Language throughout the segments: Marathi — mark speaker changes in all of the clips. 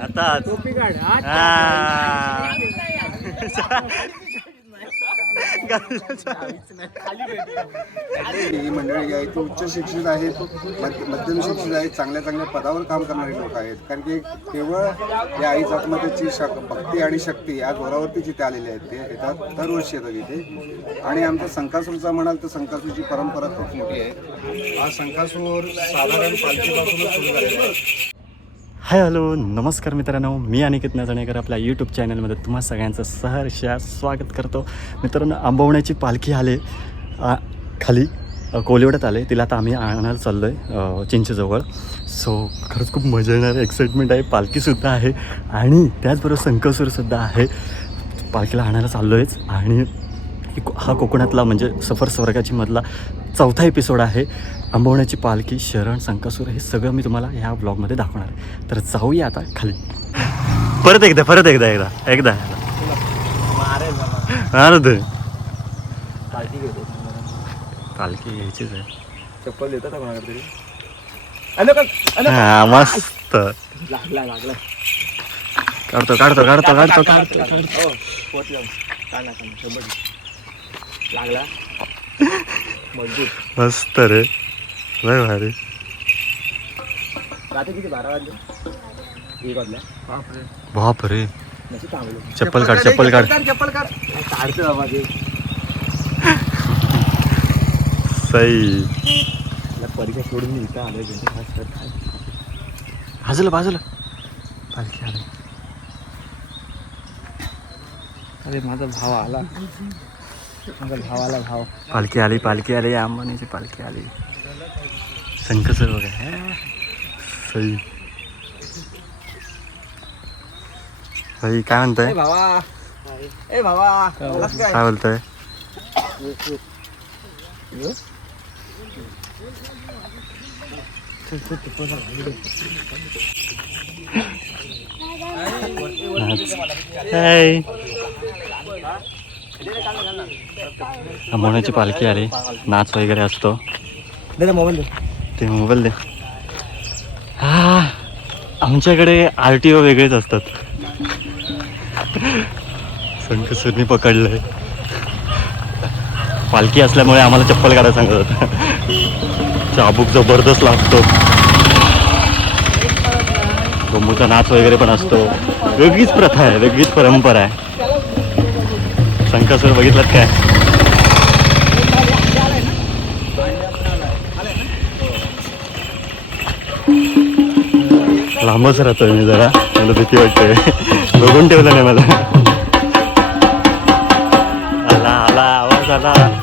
Speaker 1: आता
Speaker 2: ही
Speaker 3: मंडळी जी आहे ती उच्च शिक्षित आहेत मध्य- मध्यम शिक्षित आहेत चांगल्या चांगल्या पदावर काम करणारे लोक आहेत. कारण की केवळ या आईच आत्महत्येची शक भक्ती आणि शक्ती या जोरावरती जिथे आलेले आहेत ते येतात दरवर्षी येतात इथे. आणि आमचा संकासूरचा म्हणाल तर संकासूरची परंपरा खूप मोठी आहे. हा संकासूर साधारण पालखीपासूनच सुरू झालेला आहे.
Speaker 1: हाय हॅलो नमस्कार मित्रांनो. मी अनिकेत नाजणेकर आपल्या यूट्यूब चॅनलमध्ये तुम्हा सगळ्यांचं सहर्ष स्वागत करतो. मित्रांनो आंबवण्याची पालखी आले आ, खाली कोलिवड्यात आले. तिला आता आम्ही आणायला चाललो आहे चिंचेजवळ. सो खरंच खूप मजा येणार एक्साइटमेंट आहे. पालखीसुद्धा आहे आणि त्याचबरोबर संकसूरसुद्धा आहे. पालखीला आणायला चाललो आहेच आणि हा कोकणातला म्हणजे सफर स्वर्गाची मधला चौथा एपिसोड आहे. आंबवण्याची पालखी शरण संकासूर हे सगळं मी तुम्हाला ह्या ब्लॉगमध्ये दाखवणार आहे. तर जाऊया आता खाली. परत एकदा परत एकदा एकदा एकदा. ते. पालखी घ्यायचीच आहे.
Speaker 2: चप्पल देतात कोणाकडे अरे
Speaker 1: हा मस्त.
Speaker 2: लागला लागला.
Speaker 1: काढतो काढतो काढतो काढतो काढतो
Speaker 2: हो. लागला. मजबूत.
Speaker 1: मस्त रे. लय भारी
Speaker 2: रात्री किती? बारा वाजले? एक वाजल्या बापरे.
Speaker 1: बाप रे
Speaker 2: नशी थांबलो
Speaker 1: चप्पल काढ चप्पल काढ.
Speaker 2: चप्पल काढ. काढतो बाबा ते.
Speaker 1: सई.
Speaker 2: मला परीक्षा सोडून मी इथं आलोय
Speaker 1: बाजूला बाजूला पालखी आली.
Speaker 2: अरे माझा भाव आला. माझा भाव आला भाव.
Speaker 1: पालखी आली पालखी आली अंबानीची पालखी आली. शंकर बघा हा. सई. सई काय
Speaker 2: ए
Speaker 1: म्हणताय
Speaker 2: भावा. ए भावा. काय
Speaker 1: बोलताय? अंबानीची पालखी आली. नाच वगैरे असतो.
Speaker 2: दे मोबाईल दे.
Speaker 1: ते मोबाईल दे. हा आमच्याकडे आर टी ओ वेगळेच असतात. संकसुरनी पकडलंय. पालखी असल्यामुळे आम्हाला चप्पल काढायला सांगत होतं. चाबूक जबरदस्त लागतो. गंबूचा नाच वगैरे पण असतो. वेगळीच प्रथा आहे वेगळीच परंपरा आहे. संकासूर बघितलात काय? लांबच राहतोय मी जरा. मला भीती वाटते. बघून ठेवलं नाही मला. आला आला आवाज आला.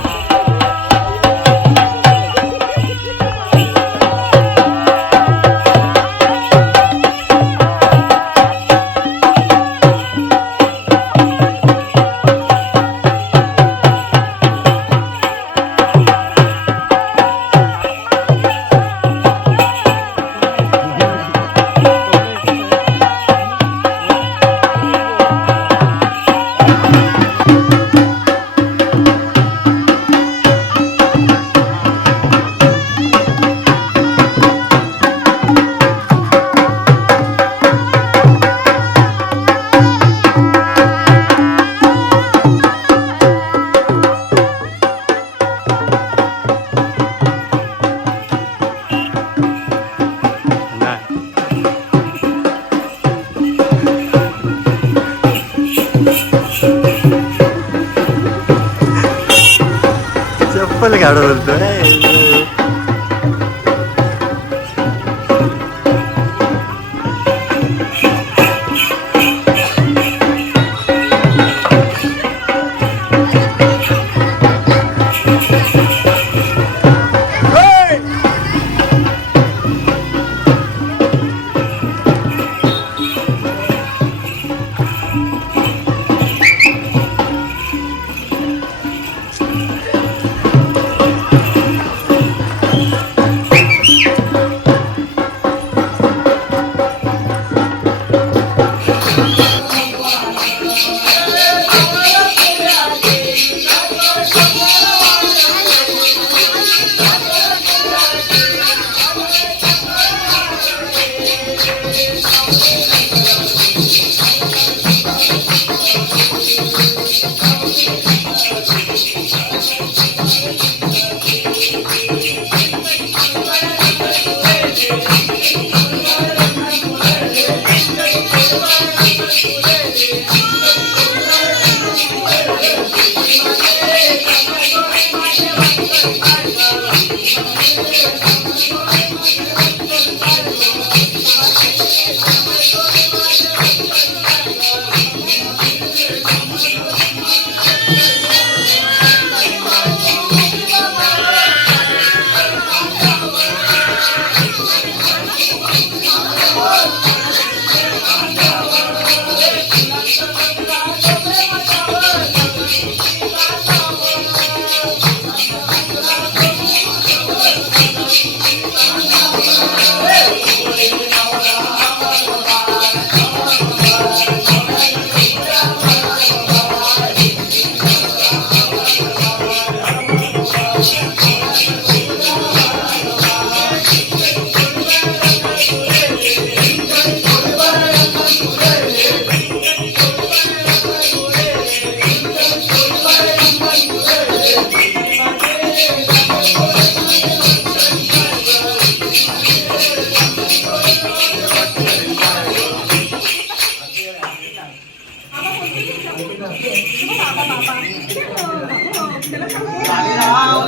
Speaker 1: Thank you.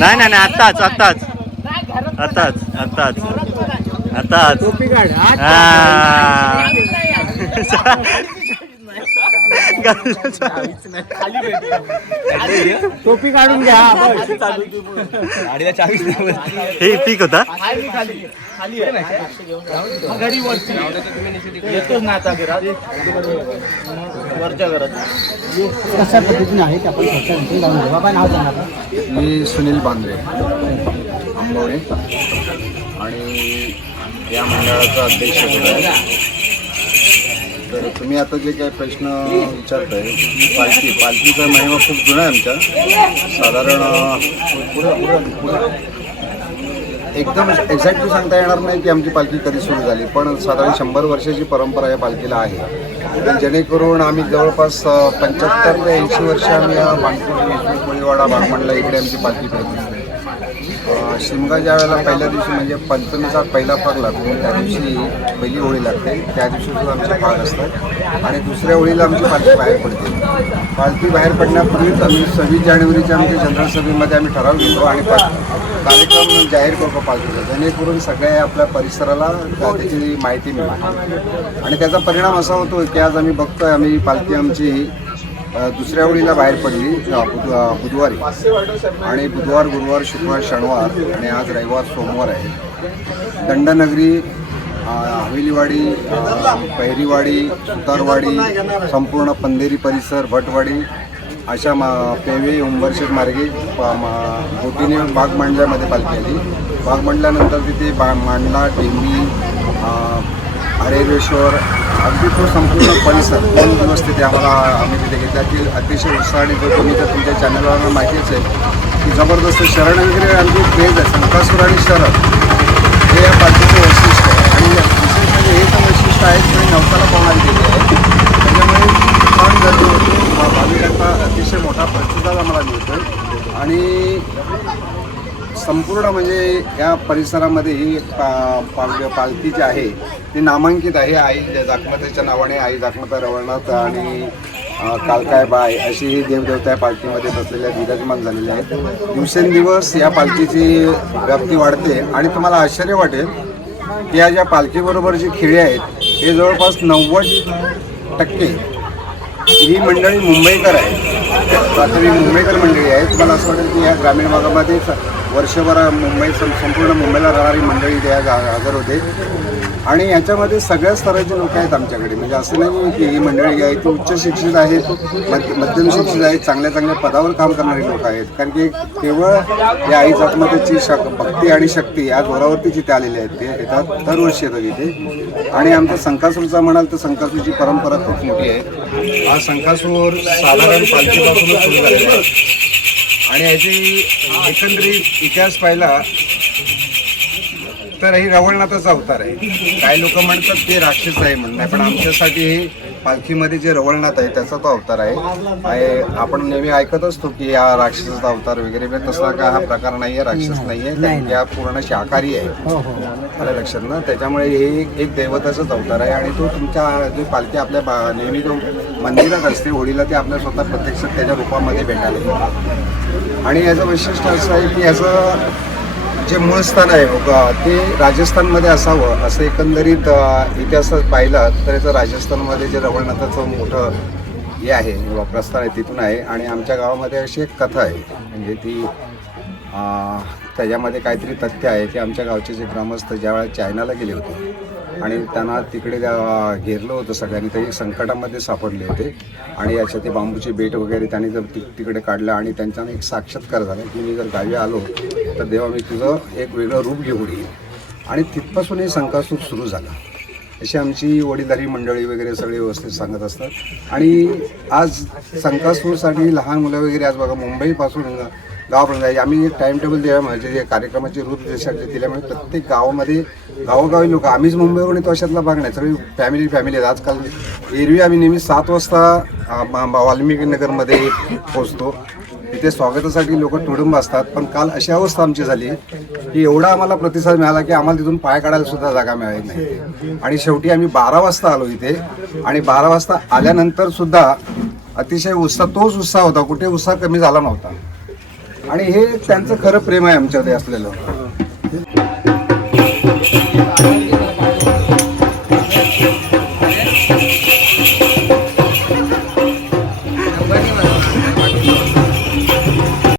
Speaker 1: नाही नाही नाही आत्ताच आत्ताच. आत्ताच आत्ताच. आत्ताच. हा.
Speaker 2: टोपी काढून घ्या
Speaker 4: गाडीला चावी
Speaker 1: हे पीक होता
Speaker 2: घरी वरती येतोच ना आता घरात वरच्या घरात कशा पद्धतीने आहे बाबा नाव सांगा
Speaker 3: मी सुनील बांद्रे आंबवणे आणि या मंडळाचा अध्यक्ष तर तुम्ही आता जे काही प्रश्न विचारताय पालखी पालखीचा महिमा खूप जुना आहे आमच्या. साधारण एकदम एक्झॅक्टली सांगता येणार नाही की आमची पालखी कधी सुरू झाली पण साधारण शंभर वर्षाची परंपरा या पालखीला आहे. जेणेकरून आम्ही जवळपास पंच्याहत्तर ते ऐंशी वर्ष आम्ही या बाणपूर कोळीवाडा बागमंडला इकडे आमची पालखी फिरत असते शिमगा ज्या वेळेला पहिल्या दिवशी म्हणजे पंचमीचा पहिला पाग लागतो म्हणजे त्या दिवशी पहिली होळी लागते त्या दिवशी सुद्धा आमचे भाग असतात. आणि दुसऱ्या होळीला आमची पालखी बाहेर पडते. पालखी बाहेर पडण्यापूर्वीच आम्ही सव्वीस जानेवारीच्या आमच्या जनरल सभेमध्ये आम्ही ठराव घेतो आणि कार्यक्रम जाहीर करतो पालखीचा जेणेकरून सगळ्या आपल्या परिसराला त्याची माहिती मिळते. आणि त्याचा परिणाम असा होतो की आज आम्ही बघतोय आम्ही पालखी आमची दुसऱ्या ओळीला बाहेर पडली बुधवारी. आणि बुधवार गुरुवार शुक्रवार शनिवार आणि आज रविवार सोमवार आहे. दंडनगरी हवेलीवाडी पहिरीवाडी सुतारवाडी संपूर्ण पंधेरी परिसर भटवाडी अशा मा पेवे उंबरशेत मार्गे बोटीने बाग मांडल्यामध्ये पालखी आली. बाग मांडल्यानंतर तिथे बा मांडला टेंबी हरेरेश्वर अगदी तो संपूर्ण परिसर दोन दिवस तिथे आम्हाला आम्ही तिथे घेतला. की अतिशय उत्साह आणि जो तुम्ही तर तुमच्या चॅनलवर माहितीच आहे की जबरदस्त शरण वगैरे आमची क्रेज आहे. संकासूर आणि शरण हे या पालखीचं वैशिष्ट्य आहे आणि विशेष म्हणजे हे पण वैशिष्ट्य आहे की नवसाला पावणारी गेली आहे त्याच्यामुळे सण गर्दी होतो भा- भाविकांचा अतिशय मोठा प्रतिसाद आम्हाला मिळतो आणि संपूर्ण म्हणजे या परिसरामध्ये ही पा पाल पालखी जी आहे ती नामांकित आहे. आई जाकमतेच्या नावाने आई जाखमता रवळनाथ आणि कालकाय बाय अशी ही देवदेवता या पालखीमध्ये बसलेल्या विराजमान झालेल्या आहेत. दिवसेंदिवस या पालखीची व्याप्ती वाढते आणि तुम्हाला आश्चर्य वाटेल की या ज्या पालखीबरोबर जी खेळी आहेत हे जवळपास नव्वद टक्के ही मंडळी मुंबईकर आहे मुंबईकर मंडळी आहे तुम्हाला असं वाटेल की या ग्रामीण भागामध्ये वर्षभर मुंबई संपूर्ण मुंबईला राहणारी मंडळी त्या हजर होते. आणि याच्यामध्ये सगळ्या स्तराचे लोक आहेत आमच्याकडे. म्हणजे असं नाही की ही मंडळी जी आहे ती उच्च शिक्षित आहेत मध्य मध्यम शिक्षित आहेत चांगल्या चांगल्या पदावर काम करणारी लोक आहेत. कारण की केवळ या आईच आत्महत्येची शक भक्ती आणि शक्ती या जोरावरती जिथे आलेले आहेत. ते येतात दरवर्षी येतात इथे. आणि आमचा संकासूरचा म्हणाल तर संकासूरची परंपरा खूप मोठी आहे. हा संकासूर साधारण पालखीपासूनच सुरू झालेला आहे. आणि याची एकंदरीत इतिहास पाहिला तर ही रवळनाथाचा अवतार आहे. काही लोक म्हणतात ते राक्षस आहे म्हणणं पण आमच्यासाठी हे पालखीमध्ये जे रवळनाथ आहे त्याचा तो अवतार आहे. आपण नेहमी ऐकत असतो की या राक्षसाचा अवतार वगैरे तसा काय हा प्रकार नाही आहे राक्षस नाही आहे कारण की हा पूर्ण शाकाहारी आहे.
Speaker 2: हो हो.
Speaker 3: आलं लक्षात ना? त्याच्यामुळे हे एक- दैवताचाच अवतार आहे आणि तो तुमच्या जे पालखी आपल्या बा- नेहमी जो मंदिरात असते होळीला ते आपल्या स्वतः प्रत्यक्ष त्याच्या रूपामध्ये भेटायला. आणि याचं वैशिष्ट्य असं आहे की याचं जे मूळ स्थान आहे ते राजस्थानमध्ये असावं असं एकंदरीत इतिहासात पाहिलं तर याचं राजस्थानमध्ये जे रवळनाथाचं मोठं हे आहे प्रस्थान आहे तिथून आहे. आणि आमच्या गावामध्ये अशी एक कथा आहे म्हणजे ती त्याच्यामध्ये काहीतरी तथ्य आहे की आमच्या गावचे जे ग्रामस्थ ज्यावेळेस चायनाला गेले होते आणि त्यांना तिकडे घेरलं होतं सगळ्यांनी ते संकटामध्ये सापडले होते. आणि याच्या ते बांबूची बेट वगैरे त्यांनी जर तिकडे काढलं आणि त्यांच्यानं एक साक्षात्कार झाला की मी जर गावी आलो तर देवा मी तुझं एक वेगळं रूप घेऊन येईल. आणि तिथपासून हे संकासूर सुरू झाला. अशी आमची वडीलधारी मंडळी वगैरे सगळे व्यवस्थित सांगत असतात. आणि आज संकासूरसाठी लहान मुलं वगैरे आज बघा मुंबईपासून गावापर्यंत आहे. आम्ही एक टाइम टेबल दिल्या म्हणजे जे कार्यक्रमाचे रूप देशाचे दिल्यामुळे म्हणजे प्रत्येक गावामध्ये गावोगावी लोक आम्हीच मुंबईवरून येतो अशातला भाग नाही. सगळी फॅमिली फॅमिली आहेत. आजकाल एरवी आम्ही नेहमी सात वाजता वाल्मिकी नगरमध्ये पोहोचतो. तिथे स्वागतासाठी लोक तुडुंब असतात पण काल अशी अवस्था आमची झाली की एवढा आम्हाला प्रतिसाद मिळाला की आम्हाला तिथून पाय काढायला सुद्धा जागा मिळाली नाही. आणि शेवटी आम्ही बारा वाजता आलो इथे आणि बारा वाजता आल्यानंतर सुद्धा अतिशय उत्साह तोच उत्साह होता कुठे उत्साह कमी झाला नव्हता. आणि हे त्यांचं खरं प्रेम आहे आमच्यामध्ये असलेलं.